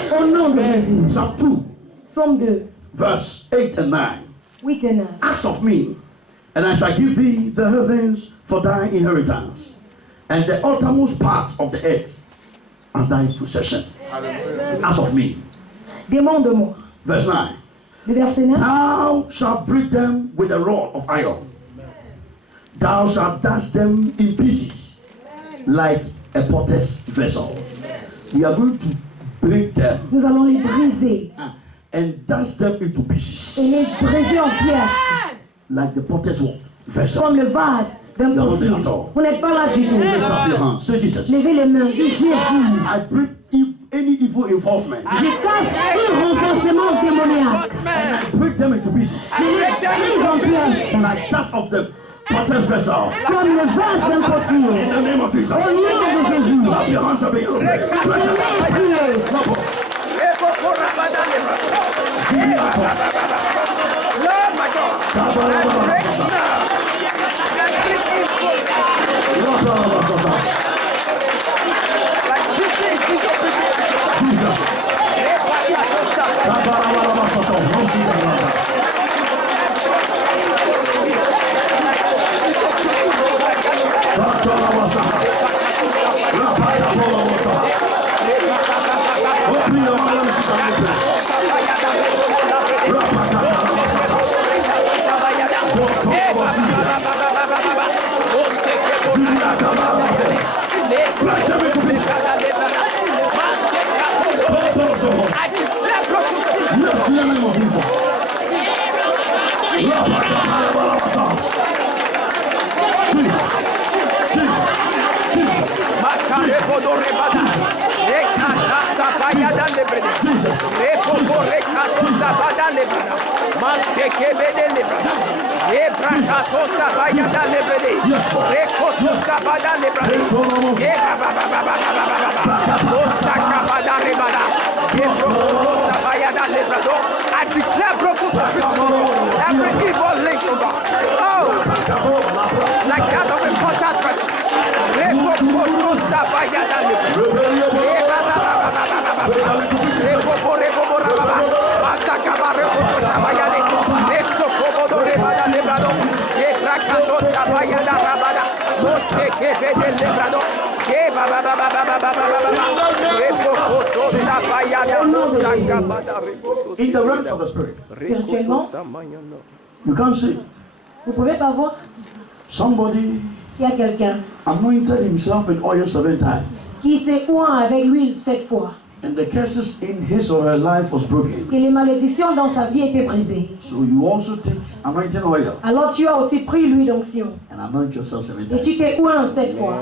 Jesus. Au nom de Jésus. Psalm 2, Psaume 2, verse 8 and 9. 8 et 9. Ask of me, and I shall give thee the heavens for thy inheritance, and the uttermost parts of the earth as thy possession. Ask of me. Demande-moi. Verse 9. Le verset 9. Thou shalt break them with a rod of iron. Thou shalt dash them in pieces like a potter's vessel. We are going to break them Nous allons les briser and dash them into pieces et les briser en pièces like the potter's vessel. comme le vase d'un potier. Vous n'êtes pas là du tout. Lift up your hands. Say Jesus. Levez les mains. Dis Jésus. I break any evil enforcement. Je casse tout renforcement démoniaque. And I break them into pieces Je les brise en pièces like that of the potter's vessel. comme le vase d'un potier. In the name of Jesus. Au nom de Jésus. Clap your hands up in your prayer. Lord, my God. I declare broken every evil link to God. Oh, like that of a potter's vessel. In the realms of the spirit, Spirituellement, you can't see vous ne pouvez pas voir somebody qu'il y a quelqu'un anointed himself with oil 7 times, qui s'est oint avec l'huile 7 fois. and the curses in his or her life was broken. Et les malédictions dans sa vie étaient brisées. So you also take anointing oil Alors tu as aussi pris l'huile d'onction. and anoint yourself 7 Et times. tu t'es oint 7 fois.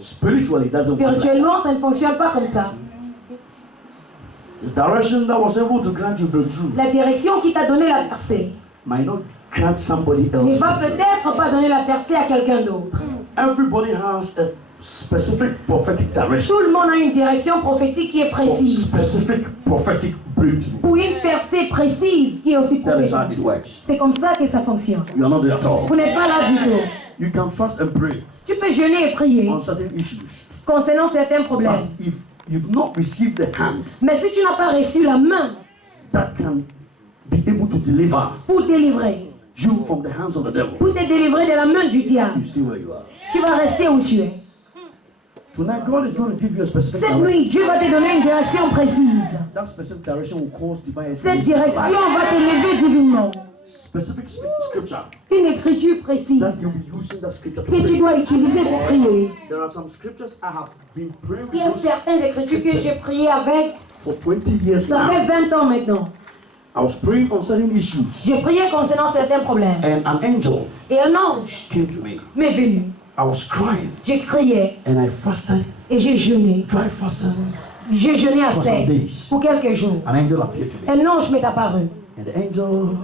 Spiritually, it doesn't work like that. Spirituellement, ça ne fonctionne pas comme ça. The direction that was able to grant you breakthrough La direction qui t'a donné la percée might not grant somebody ne else. va peut-être pas donner la percée à quelqu'un d'autre. Everybody has a specific prophetic direction Tout le monde a une direction prophétique qui est for précise. specific prophetic breakthrough. Ou une percée précise qui est aussi That is how prophétique. it works. C'est comme ça que ça fonctionne. You are not there at all. Vous n'êtes pas là du tout. You can fast and pray Tu peux jeûner et prier on certain issues, concernant certains problèmes. but if you've not received the hand Mais si tu n'as pas reçu la main that can be able to deliver pour délivrer, you from the hands of the devil, pour te délivrer de la main du diable, you stay where you are. tu vas rester où tu es. Tonight, God is going to give you a specific Cette direction. nuit, Dieu va te donner une direction précise. That specific direction will cause divine Cette acceleration. direction va t'élever divinement. Specific scripture Une écriture précise that you'll be using that scripture to que tu pray. dois utiliser pour prier. There are some scriptures I have been praying Il y a with those certaines écritures que j'ai priées avec, for 20 years ça fait now. 20 ans maintenant. I was praying on certain issues, J'ai prié concernant certains problèmes. and an angel Et un ange came to me. m'est venu. I was crying, J'ai crié and I fasted, et j'ai jeûné. dry fasted. J'ai jeûné à For some sec days. pour quelques jours. An angel appeared to me, Un ange m'est apparu. and the angel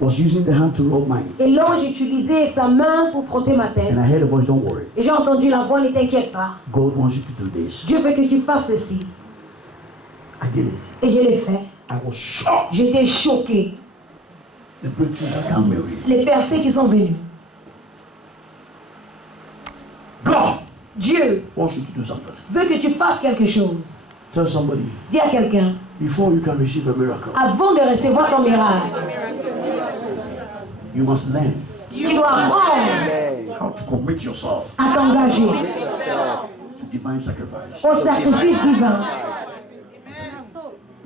was using the hand to rub mine. Et l'ange utilisait sa main pour frotter ma tête. And I heard a voice, don't worry, Et j'ai entendu la voix, ne t'inquiète pas. God wants you to do this. Dieu veut que tu fasses ceci. I did it. Et je l'ai fait. I was shocked. J'étais choqué. The breakthrough that came my way. Les percées qui sont venues. God Dieu wants you to do something. veut que tu fasses quelque chose. Tell somebody, Dis à quelqu'un, before you can receive a miracle, avant de recevoir ton miracle, you must learn tu dois apprendre how to commit yourself à t'engager to divine sacrifice. au sacrifice divin.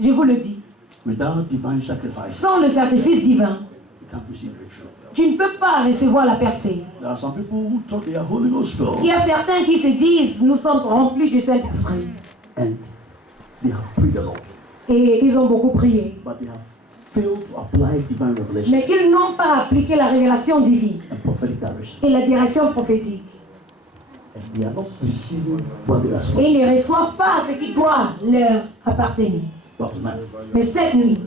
Je vous le dis, Without divine sacrifice, sans le sacrifice divin, you can't receive breakthrough. tu ne peux pas recevoir la percée. There are some people who thought they are Holy Ghost filled, Il y a certains qui se disent, nous sommes remplis du Saint-Esprit. and they have prayed a lot, Et ils ont beaucoup prié. but they have failed to apply divine revelation Mais ils n'ont pas appliqué la révélation divine and prophetic direction, et la direction prophétique. and they are not receiving what they are Et supposed ils to. ne reçoivent pas ce qui doit leur appartenir. But tonight, Mais cette nuit,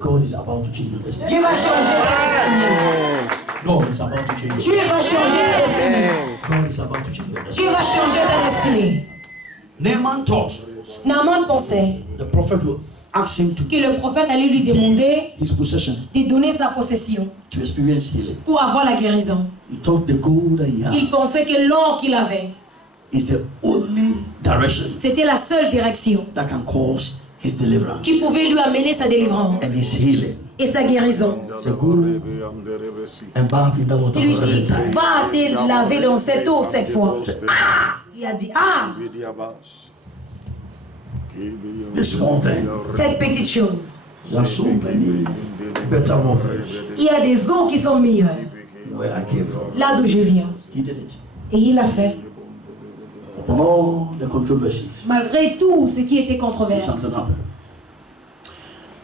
God is about to change your destiny. Dieu va changer ta destinée. God is about to change your Dieu va changer ta destinée. God is about to change your destiny. Dieu va changer ta destinée. Naaman thought Naaman pensait the prophet will ask him to que le prophète allait lui demander give his possession de donner sa possession to experience healing. pour avoir la guérison. He thought the gold that he Il has pensait que l'or qu'il avait, is the only direction c'était la seule direction that can cause his deliverance qui pouvait lui amener sa and délivrance his healing. et sa guérison. So go and bath in the water Il lui for a dit, time. va te laver dans cette eau cette fois. Il a dit, ah, This small thing. cette petite chose. There are so many better waters Il y a des eaux qui sont meilleures where I came from. là d'où je viens. He did it. Et il l'a fait. Upon all the controversies, Malgré tout ce qui était controverse. something happened.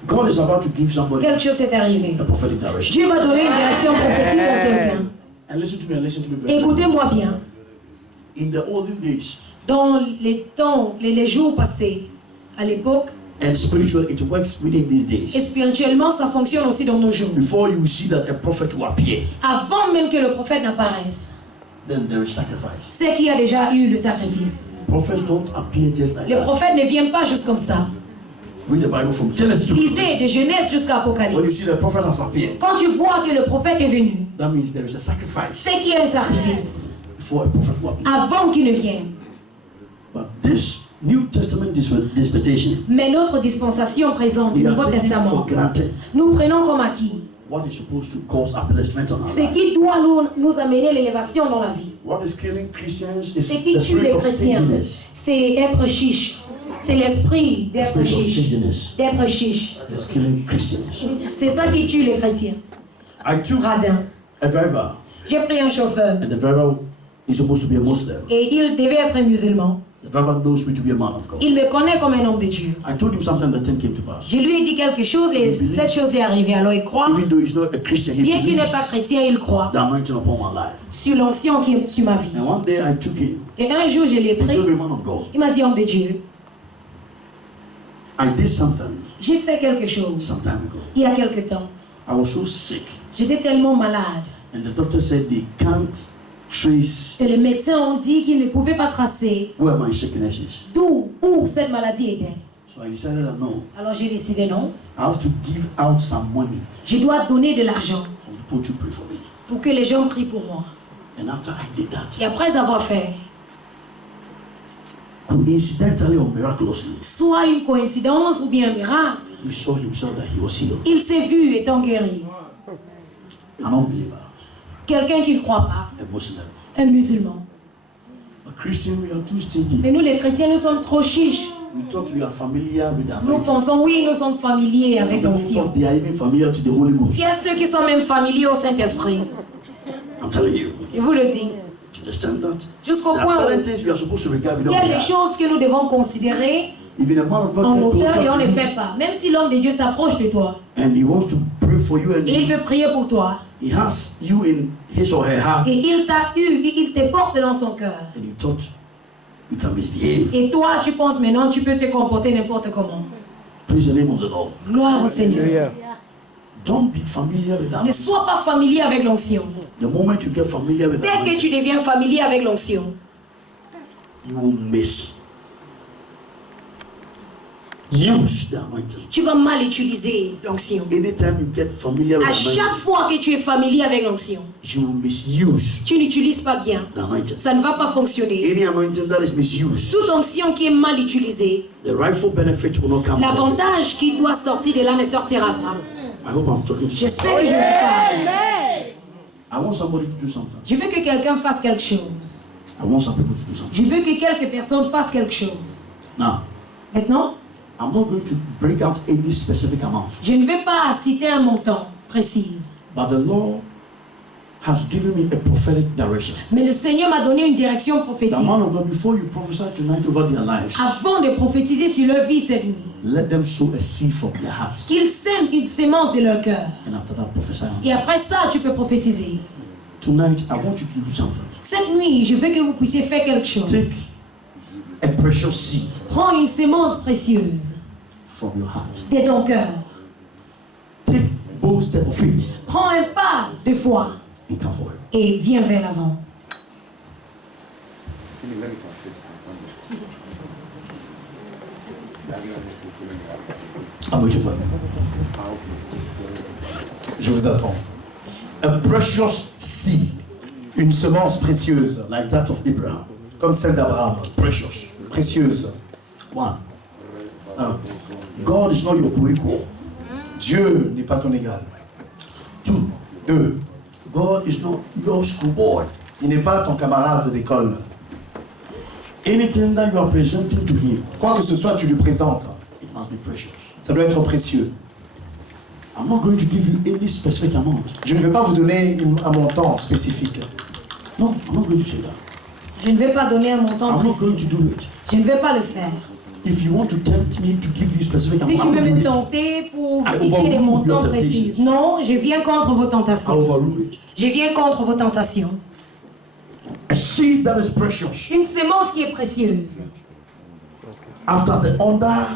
God is about to give somebody Quelque chose est arrivé. a prophetic direction. Dieu va donner une direction prophétique à quelqu'un. And listen to me, and listen to me very well. Écoutez-moi bien. In the olden days, Dans les temps, les jours passés, à l'époque, and spiritual, it works within these et days. spirituellement, ça fonctionne aussi dans nos jours. Before you see that a prophet will appear, Avant même que le prophète n'apparaisse, then there is sacrifice. c'est qu'il y a déjà eu le sacrifice. Prophets don't appear just like Les that. prophètes ne viennent pas juste comme ça. Read the Bible from Genesis to Lisez Revelation. de Genèse jusqu'à When you Apocalypse. see the prophet has appeared, Quand tu vois que le prophète est venu, that means there is a sacrifice c'est qu'il y a un sacrifice before a prophet will appear. avant qu'il ne vienne. But this New Testament dispensation, Mais notre dispensation présente du we are Nouveau taking Testament, for granted nous prenons comme acquis what is supposed to cause upliftment on our ce life. qui doit nous amener l'élévation dans la vie. What is killing Christians Ce is qui the tue spirit les of chrétiens, stinginess. c'est être chiche. C'est l'esprit d'être Spirit of chiche. stinginess D'être chiche. is killing Christians. C'est ça qui tue les chrétiens. I took Radin. a driver, J'ai pris un chauffeur and the driver is supposed to be a Muslim. et il devait être un musulman. The driver knows me to be a man of God. Il me connaît comme un homme de Dieu. I told him something, the thing came to pass. Je lui ai dit quelque chose et cette chose est arrivée. Alors il croit. Even though he's not a Christian, he Bien qu'il n'est pas believes chrétien, il croit the anointing upon my life. sur l'onction qui est sur ma vie. And one day I took him. Et un jour, je l'ai He pris. told me, man of God, Il m'a dit, homme de Dieu, I did something j'ai fait quelque chose some time ago. il y a quelque temps. I was so sick, J'étais tellement malade and the doctor said they can't trace que les médecins ont dit qu'ils ne pouvaient pas tracer where my sickness is. où cette maladie était. So I decided that no, Alors j'ai décidé non. I have to give out some money Je dois donner de l'argent for people to pray for me. pour que les gens prient pour moi. And after I did that, Et après avoir fait, coincidentally or miraculously, soit une coïncidence ou bien un miracle, he saw himself that he was healed. il s'est vu étant guéri. An unbeliever, Quelqu'un qui ne croit pas, a Muslim. un musulman. A Christian, we are too stingy. Mais nous les chrétiens, nous sommes trop chiches. We thought we are familiar with the Nous anointing. pensons, oui, nous sommes familiers Some avec people l'onction. thought they are even familiar to the Holy Ghost. Il y a ceux qui sont même familiers au Saint-Esprit. I'm telling you, Je vous le dis. to the stand that Jusqu'au there are point où certain things we are supposed to regard with il y a des our choses que nous devons considérer Even a man of God en get hauteur closer et on to ne you, fait pas. Même si l'homme de Dieu s'approche de toi and he wants to pray for you, and et il veut prier pour toi he has you in his or her heart, et il t'a eu, il te porte dans son cœur. and you thought you can misbehave. Et toi, tu penses maintenant, tu peux te comporter n'importe comment. Praise the name of the Lord. Gloire au Seigneur. Don't be familiar with that. Ne sois pas familier avec l'onction. The moment you get familiar with Dès that, que tu deviens familier avec l'onction, you will miss use the anointing. Tu vas mal utiliser l'onction. Anytime you get familiar with À the chaque anointing, fois que tu es familier avec l'onction, you will misuse tu n'utilises pas bien. the anointing. Ça ne va pas fonctionner. Any anointing that is misused, Toute onction qui est mal utilisée, the rightful benefit will not come. l'avantage qui doit sortir de là ne sortira pas. I hope I'm talking to Je you. sais que je vous parle. I want somebody to do something. Je veux que quelqu'un fasse quelque chose. I want some people to do something. Je veux que quelques personnes fassent quelque chose. Now, Maintenant, I'm not going to bring out any specific amount, je ne vais pas citer un montant précis. but the Lord has given me a prophetic direction. Mais le Seigneur m'a donné une direction The prophétique. man of God, before you prophesy tonight over their lives, Avant de prophétiser sur leur vie cette nuit, let them sow a seed from their hearts. qu'ils sèment une sémence de leur cœur. And after that, prophesy. Et après ça, tu peux prophétiser. Tonight, I want you to do something. Cette nuit, je veux que vous puissiez faire quelque chose. Take a precious seed Prends une sémence précieuse from your heart. de ton cœur. Take bold step of faith Prends un pas de foi and come forward. et viens vers l'avant. I'm waiting for you. Je vous attends. A precious seed Une semence précieuse, like that of Abraham. comme celle d'Abraham. Precious. Précieuse. One. Un. God is not your co-equal. Dieu n'est pas ton égal. Two. Deux. God is not your schoolboy. Il n'est pas ton camarade d'école. Anything that you are presenting to him, Quoi que ce soit, tu lui présentes. it must be precious. Ça doit être précieux. I'm not going to give you any specific amount. Je ne vais pas vous donner un montant spécifique. No, I'm not going to say that. Je ne vais pas donner un montant I'm not going précis. to do it. Je ne vais pas le faire. If you want to tempt me to give you specific Si amount, tu I veux will me do it. tenter pour I citer des overrule montants your précis, temptations. non, je viens contre vos I tentations. overrule it. Je viens contre vos tentations. A seed that is precious. Une sémence qui est précieuse. After the order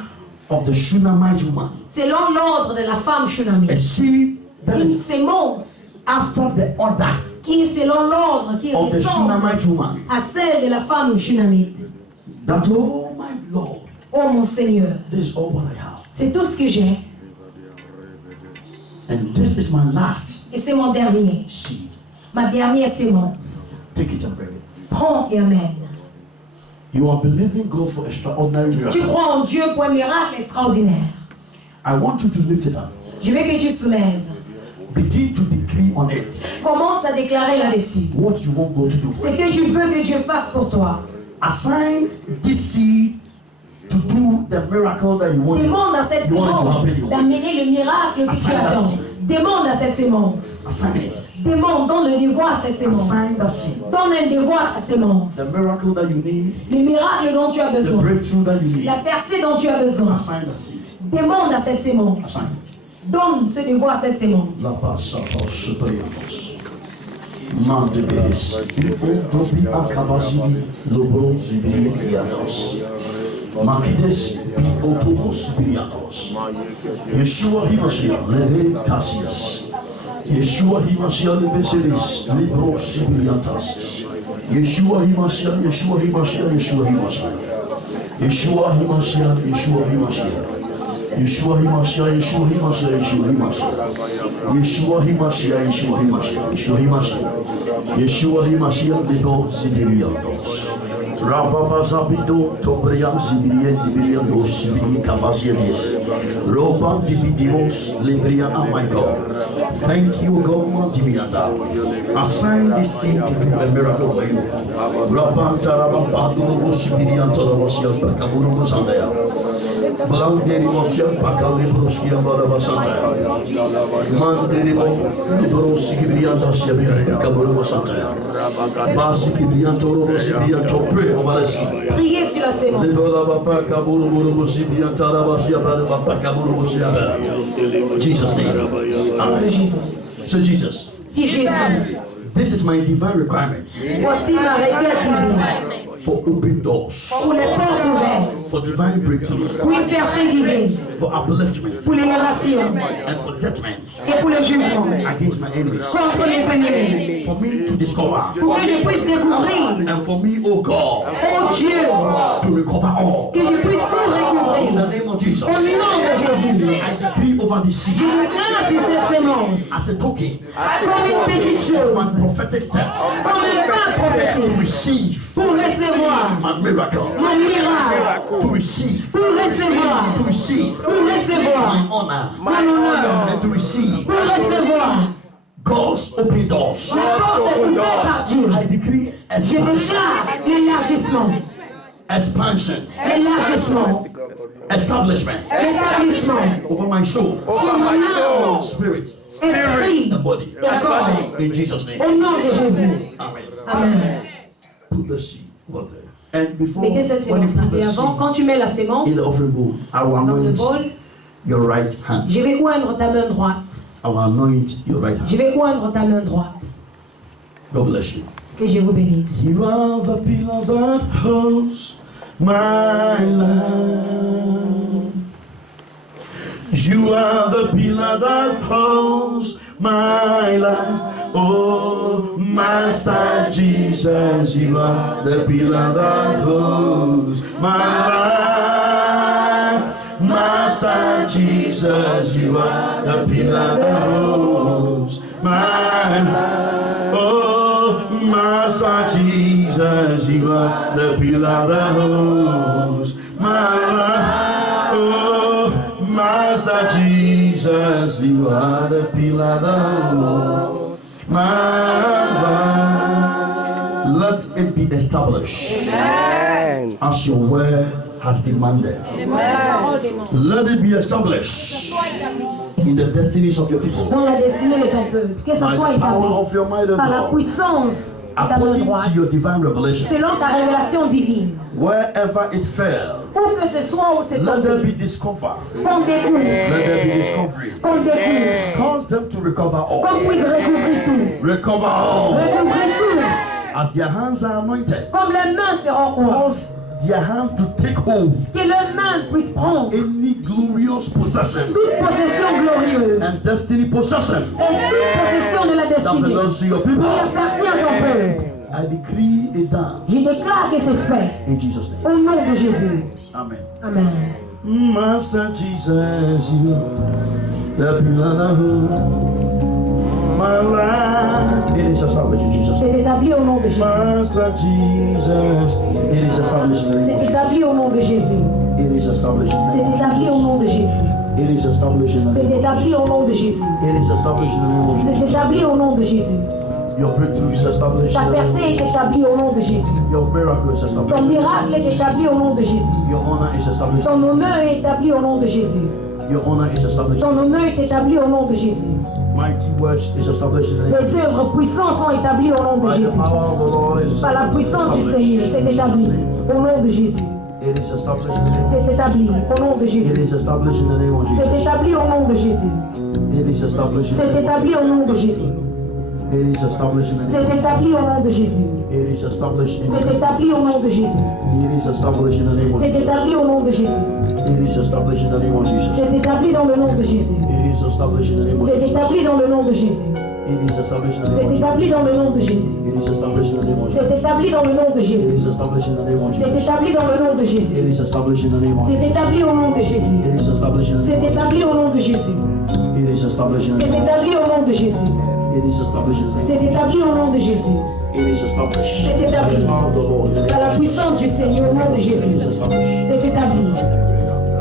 of the Shunammite woman. Selon l'ordre de la femme A Shunamite. seed that Une is sémence after the order qui est selon l'ordre, qui of the ressemble Shunammite woman. à celle de la femme Shunamite. That, oh my Lord, Oh mon Seigneur, this is all what I have. c'est tout ce que j'ai. And this is my last Et c'est mon dernier. seed. Ma dernière sémence. Take it and bring it. Prends et amène. You are believing God for extraordinary Tu miracles. crois en Dieu pour un miracle extraordinaire. I want you to lift it up. Je veux que tu te soulèves. Begin to decree on it Commence à déclarer là-dessus. what you want God to do. Ce que tu veux que Dieu fasse pour toi. Assign this seed to do the miracle that you want. Demande à cette You want it to sémence happen in your life. d'amener le miracle que tu Assign that attends. seed. Demande à cette sémence. Assign it. Demande, donne le devoir à cette sémence. Assign that seed. Donne un devoir à cette sémence. The miracle that you need, Le miracle dont tu as the besoin. breakthrough that you need. La percée dont tu as besoin. Assign that seed. Demande à cette sémence. Assign it. Donne ce devoir à cette sémence. La passa por superiamos. Mande beres. Dobi akabazini lobro zibirianos. Makides bi otobos birianos. Yeshua Himashia leve Cassius. Yeshua Himashia leve Seris libro sibiriatas. Yeshua Himashia, Yeshua Himashia, Yeshua Himashia. Yeshua Himashia, Yeshua Himashia. Yeshua Himashia, Yeshua Himashia, Yeshua Himashia. Yeshua Himashia, Yeshua Himashia, Yeshua Himashia. Yeshua Himashia, Lebo Zidirianos. Rababa Zabido, Tobriam Zibirien, Dibirianos, Zibiri Kabasiadis. Roban Dibidimos, Libria, oh my God. Thank you, God, Dimianda. Assign this seed to do a miracle for you. Rabban Tarabam, Sibirian Tolabosia, Kaburu Sandaya. Blanderi Mosya Pakali Broskia Barabasanta. Manderi Broski Brianda Siabia Kaburu Basanta. Basiki Briantoro Sibianto pray over us. Priez sur la sémence. Lebola Bapa Kaburu Buru Sibiantara Basia Bapa Kaburu Basia. Jesus' name. Amen. So Jesus. Dis Jésus. This is my divine requirement Voici ma requête divine for open doors. pour les portes ouvertes. for divine breakthrough, pour une percée divine, for upliftment, pour l'élévation and for judgment et pour le jugement against my enemies. contre les ennemis. For me to discover, Pour que je puisse découvrir, and for me, oh God, oh Dieu, to recover all. que je puisse tout In recouvrir. the name of Jesus, Au nom de Jésus, I decree over the seed je déclare sur cette sémence as a token comme une petite chose, of my prophetic step comme un pas to prophétique, receive pour recevoir my miracle, mon miracle, to receive, pour recevoir, to receive pour recevoir my honor, mon honneur, and to receive pour recevoir God's open doors. la porte ouverte par Dieu. I decree Je expansion, déclare l'élargissement, expansion, l'élargissement, establishment l'établissement over my soul, sur mon âme, spirit, esprit and body. et corps. In Jesus' name. Au nom de Jésus. Amen. Amen. Put the seed over there. And before Mettez cette when you sémence-là. put Et the avant, seed quand tu mets la sémence in the offering bowl, I will dans le anoint bol, your right hand. je vais oindre ta main droite. I will anoint your right Je hand. vais oindre ta main droite. God bless you. Que Dieu vous bénisse. You are the pillar that holds my life. You are the pillar that holds my life. Oh, Master Jesus, you are the pillar that holds my life. Master Jesus, you are the pillar that holds my life. Oh, Master Jesus, you are the pillar that holds my life. Oh, Master Jesus, you are the pillar that holds my life. Let it be established as your word has demanded. Let it be established in the destinies of your people. Dans la destinée de ton peuple. Que ça By soit the power établi of your mighty par la God, puissance de ta main according droite. to your divine revelation, Selon ta révélation divine. wherever it fell, Où que ce soit où c'est let there tombé. be discovered. Qu'on découvre. Let there be discovery. Qu'on découvre. Cause them to recover all. Qu'on puisse recouvrir tout. Recover all. Recouvrir tout. As their hands are anointed, Comme les mains seront ouvertes. cause their hands to take hold Que les mains puissent prendre any glorious possession toute possession glorieuse. and destiny possession Et toute possession de la that destinée. belongs to your Qui people. appartient à ton peuple. I decree it down Je déclare que c'est fait. in Jesus' name. Au nom de Jésus. Amen. Amen. Master Jesus, you the pillar that holds my life. It is established in Jesus' name. C'est établi au nom de Jésus. Master Jesus, it is established in the name C'est of Jesus. établi au nom de Jésus. It is established in the C'est name of établi au Jesus. nom de Jésus. It is established in the C'est name of établi au nom de Jésus. Jesus. It is established in the name of C'est Jesus. établi au nom de Jésus. Your breakthrough is established Ta in the name of percée est Jesus. établie au nom de Jésus. Your miracle is established. Ton miracle est établi au nom de Jésus. Your honor is established. Ton honneur est établi au nom de Jésus. Your honor is established. Ton honneur est établi au nom de Jésus. Mighty works is established in the name of Les Jesus. œuvres puissantes sont établies au nom de By the Jésus. power of the Lord it is Par la puissance du Seigneur, c'est établi au nom de Jésus. It is established in the name of C'est établi au nom de It Jésus. is established in the name of C'est Jesus. établi au nom de Jésus. It is established in the C'est name of établi au nom de Jésus. It is established in the name C'est of établi au nom de Jésus. It is established in the C'est name of établi au nom de Jésus. It is established in the name of C'est Jesus. établi au nom de Jésus. It is established in the name of Jesus. C'est établi dans le nom de Jésus. It is established in the name of C'est Jesus. établi dans le nom de Jésus. It is established in the C'est name of établi Jesus. dans le nom de Jésus. It is established in the name of Jesus. C'est établi dans le nom de It Jésus. is established in the name of C'est Jesus. établi dans le nom de It Jésus. is established in the name of C'est Jesus. établi au nom de Jésus. It is established in the C'est name of établi au nom de Jésus. It is established in the C'est name of établi au nom de Jésus. It is established in the name C'est établi au nom de Jésus. It is established. C'est établi. By the power of the Lord in the Par name la of Jesus. puissance du Seigneur au nom de It Jésus. is established. C'est établi.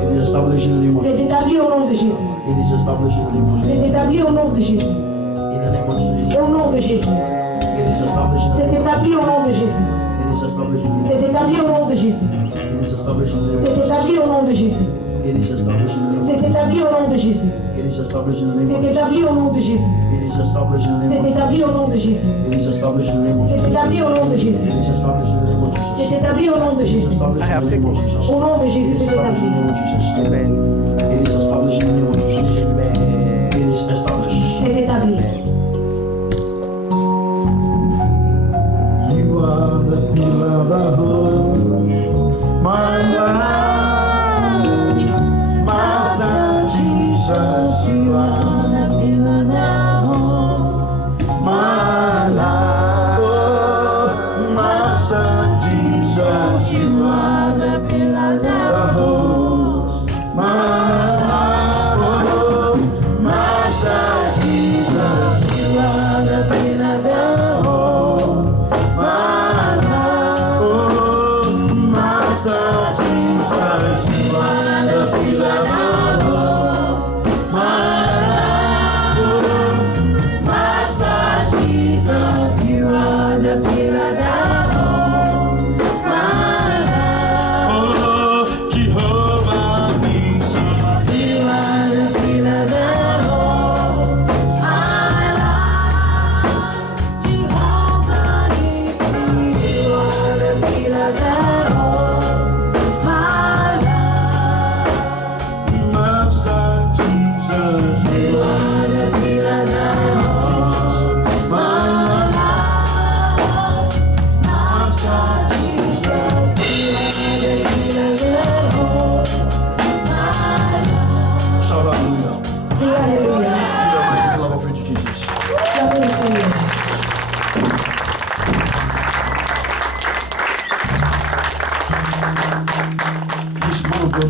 It is established in the name of C'est établi au nom de Jésus. It is established in the name of Jesus. C'est établi au nom de Jésus. In the name of Jesus. Au nom de Jésus. It is established in the C'est établi au nom de Jésus. It is established in the C'est établi au nom de Jésus. It is established in the C'est établi au nom de Jésus. It is established in the C'est établi au nom de Jésus. It is established in the name C'est of Jesus. établi au nom de Jésus. It is established in the C'est name of établi au nom de Jésus. It is established in the name of C'est établi au nom de Jésus. It is established in the name of Jesus. C'est établi au nom de Jésus. Established in the name of Jesus. Au nom de Jésus, c'est Established in the établi. name of Jesus. Amen. It is established in the name of Jesus. Amen. It is established. C'est établi. You are the pillar that holds my life.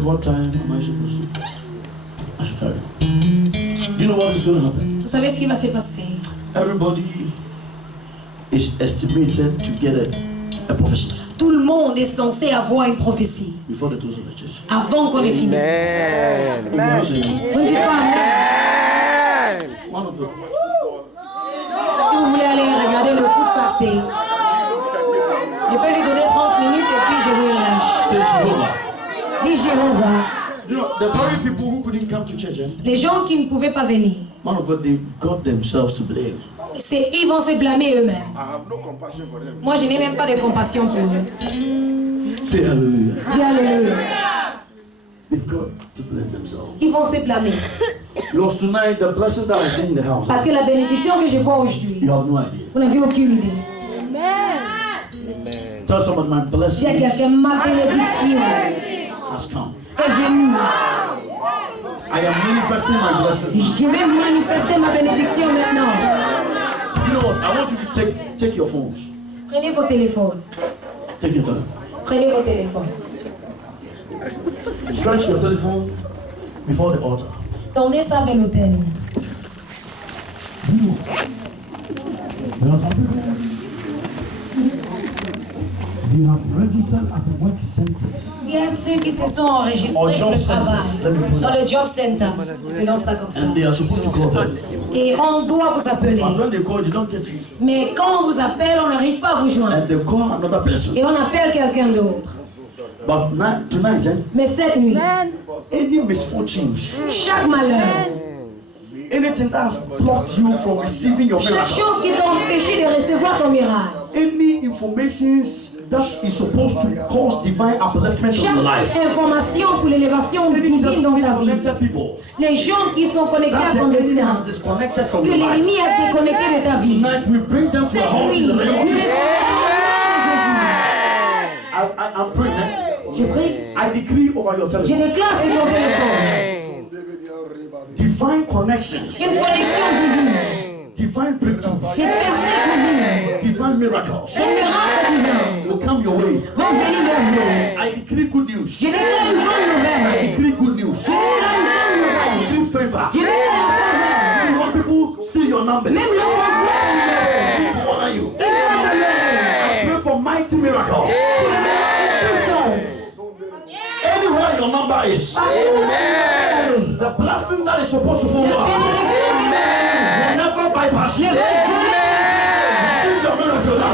What time am I supposed to? I should carry on. Do you know what is going to happen? Vous savez ce qui va se passer? Everybody is estimated to get a prophecy Tout le monde est censé avoir une prophétie before the close of the church. avant qu'on ait fini. Amen. You're not saying Vous ne dites pas Amen. one of the Si vous voulez aller regarder le foot par terre, je peux lui donner 30 minutes et puis je vous relâche. say Jehovah. Dis Jéhovah. You know, the very people who couldn't come to church, Les gens qui ne pouvaient pas venir, man of God, they got themselves to blame. ils vont se blâmer eux-mêmes. I have no compassion for them. Moi, je n'ai même pas de compassion pour eux. Say hallelujah. Dis Alléluia. They've got to blame themselves. Ils vont se blâmer. Because tonight, the blessings that I see in the house, Parce que la bénédiction que je vois aujourd'hui, you have no idea. vous n'avez aucune idée. Tell someone my Dis à blessing quelqu'un, ma bénédiction has come. est venue. I am manifesting my blessings. Je vais manifester ma bénédiction maintenant. You know what? I want you to take your phones. Prenez vos téléphones. Take your telephone. Prenez vos téléphones. Stretch your telephone before the altar. Tendez ça vers l'autel. You have registered at work centers. Il y a ceux qui se sont enregistrés Or pour job le centers. travail, Let me put it. dans le job center. Appelons ça comme ça. And they are supposed to call them. Et on doit vous appeler. But when they call, they don't get you. Mais quand on vous appelle, on n'arrive pas à vous joindre. And they call another person. Et on appelle quelqu'un d'autre. But tonight, Mais cette nuit, any misfortunes, chaque malheur, anything that's blocked you from receiving your chaque miracle, chose qui t'a empêché de recevoir ton miracle, any informations that is supposed to cause divine upliftment of your life, chaque information pour l'élévation anything that's divine dans ta vie, connected people, les gens qui sont connectés that à the ton enemy destin, has disconnected from que your life. l'ennemi a déconnecté de ta vie, Tonight we bring them to the cette house nuit, in the name of nous les Jesus. Jésus. I'm praying. Je prie, I decree over your je telephone déclare sur ton téléphone divine connections, une connexion divine, divine breakthroughs, des percées divines, divine miracles des miracles divins will come your way. vont venir vers vous. I decree good news. Je déclare une bonne I nouvelle. decree good news. Je déclare une bonne I nouvelle. decree favor. Je déclare une You want people see your numbers. Même le To honor you. il I pray for mighty miracles. Anywhere your number is, the blessing that is supposed to follow up will never bypass you. Receive your miracle now.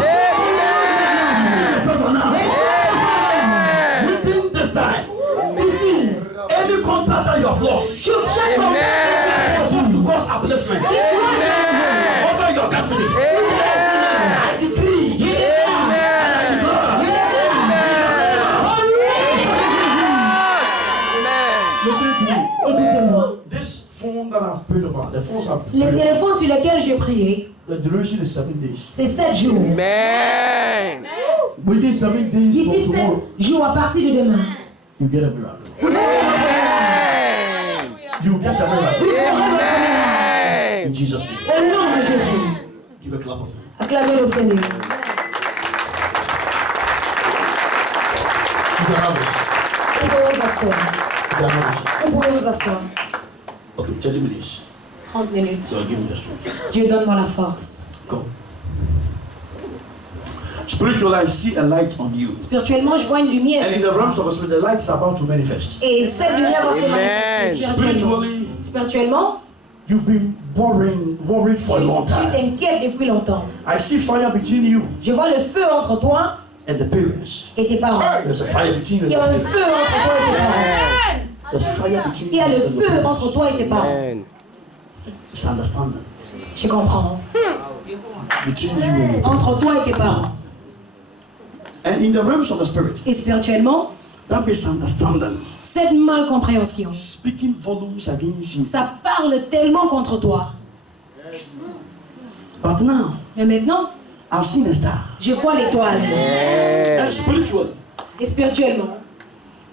Receive the favor now. Within this time, any contract that you have lost is supposed to cause upliftment over your destiny. I decree and I declare. Listen to me. Écoutez-moi. This phone that I've prayed over, the phones I've Les prayed téléphones sur lesquels j'ai prié, the duration is 7 days. c'est 7 jours. Amen. Within 7 days D'ici from 7 tomorrow, jours à partir de demain, you get a miracle. vous aurez votre You get a Vous miracle. aurez votre In Jesus' name. Au nom de Jésus. Give a clap of hands. Acclamez le Seigneur. You can have it. Vous pouvez vous asseoir. Vous pouvez vous asseoir. Okay, 30 minutes. 30 minutes. So give me the strength. Dieu donne-moi la force. Come. Spiritually, I see a light on you. Spirituellement, je vois une lumière. And in the realms of the spirit, the light is about to manifest. Et cette lumière va se manifester spirituellement. Spirituellement, You've been worried for a long tu time. t'inquiètes depuis longtemps. I see fire between you Je vois le feu entre toi and the parents. et tes parents. There's a fire between you Il y and a the un parents. feu entre toi et tes parents. There's fire between Il y a you le and the feu parents. entre toi et tes parents. It's understanding Je comprends. between you and Entre toi et tes parents. And in the realms of the spirit, Et spirituellement, that misunderstanding, cette malcompréhension, speaking volumes against you. ça parle tellement contre toi. But now, Mais maintenant, I've seen a star. je vois l'étoile. And spiritually, Et spirituellement,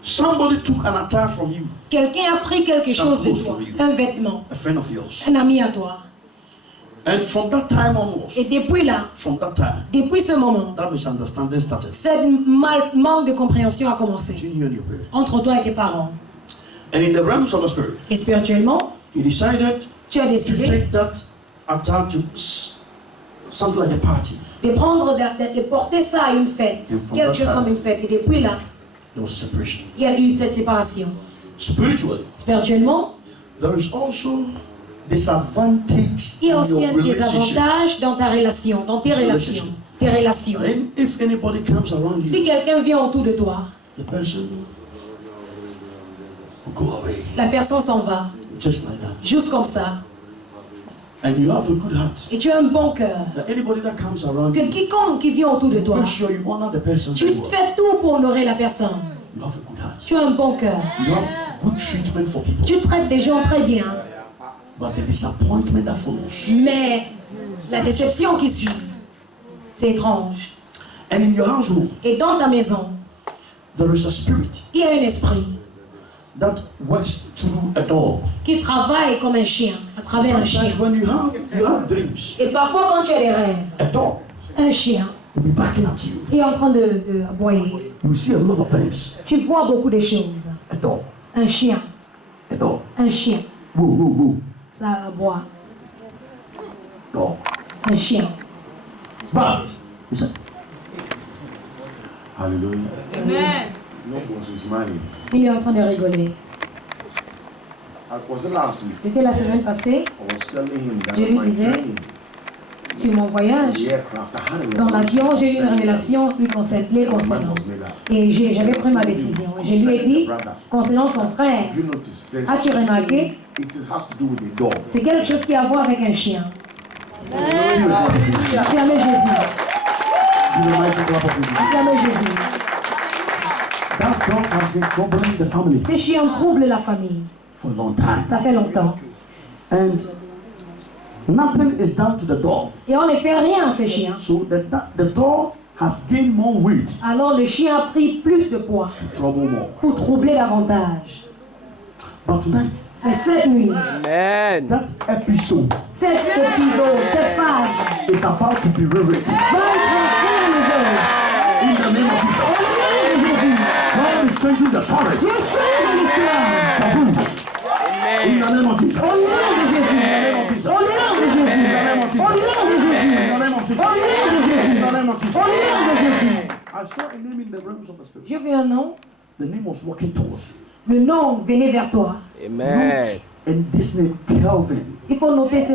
somebody took an attack from you, quelqu'un a pris quelque chose de toi, un vêtement, a friend of yours. un ami à toi. And from that time onwards, Et depuis là, from that time, depuis ce moment, that misunderstanding started cette manque de compréhension a commencé between you and your parents. entre toi et tes parents. And in the realms of the spirit, Et spirituellement, he decided tu as to décidé take that attack to something like a party. de porter ça à une fête, quelque chose comme une fête. Et depuis là, There was a separation. il y a eu cette séparation. Spiritually, Spirituellement, there is also disadvantage il y a in aussi your un relationship. désavantage dans ta relation, dans tes relations. Tes relations. And if anybody comes around Si you, quelqu'un vient autour de toi, the person will go away. la personne s'en va, Just like that. juste comme ça. And you have a good heart. Et tu as un bon cœur. That anybody that comes around Que you, quiconque qui vient autour de toi, make sure you honor the person tu very well. fais tout pour honorer la personne. You have a good heart. Tu as un bon cœur. You have good treatment for people. Tu traites des gens très bien. But the disappointment that follows. Mais la déception qui suit, c'est étrange. And in your household, Et dans ta maison, there is a spirit il y a un esprit that works through a dog. qui travaille comme un chien, à travers un chien. Sometimes when you have dreams, Et parfois quand tu as des rêves, a dog un chien will be backing at you. est en train de aboyer. You will see a lot of things. Tu vois beaucoup de choses. A dog, Un chien, a dog. un chien, Woo, woo, woo. ça aboie. Dog. Un chien. But, listen. Hallelujah. No one is smiling. Il est en train de rigoler. Was it last week? C'était la semaine passée, I was telling him that Je lui on my disais, journey, sur mon voyage, the aircraft, I had a dans l'avion, j'ai eu une concerning révélation lui les what concernant. man was made out. Et j'avais pris ma décision. Et je lui ai dit, concernant son frère, You notice, there's, as-tu remarqué, it has to do with the dog. c'est quelque chose qui a à voir avec un chien. Give Acclamez Jésus. a mighty clap of Jesus. Acclamez Jésus. That dog has been troubling the family Ces chiens troublent la famille. for a long time. Ça fait longtemps. And nothing is done to the dog. Et on ne fait rien à ces chiens. So the dog has gained more weight Alors le chien a pris plus de poids to trouble more. pour troubler davantage. But tonight, Mais cette nuit, Amen. that episode cet épisode, cette phase, is about to be rewritten. va être In the name of Jesus. God is changing the story. Dieu change l'histoire. Kaboom. In the name of Jesus. Au nom de Jésus. In the name of Jesus. Au nom de Jésus. In the name of Jesus. Au nom de Jésus. In the name of Jesus. Au nom de Jésus. In the name of Jesus. Au nom de Jésus. I saw a name in the realms of the spirit. J'ai vu un nom. The name was walking towards you. Le nom venait vers toi. Amen. And this name, Kelvin. Il faut noter ce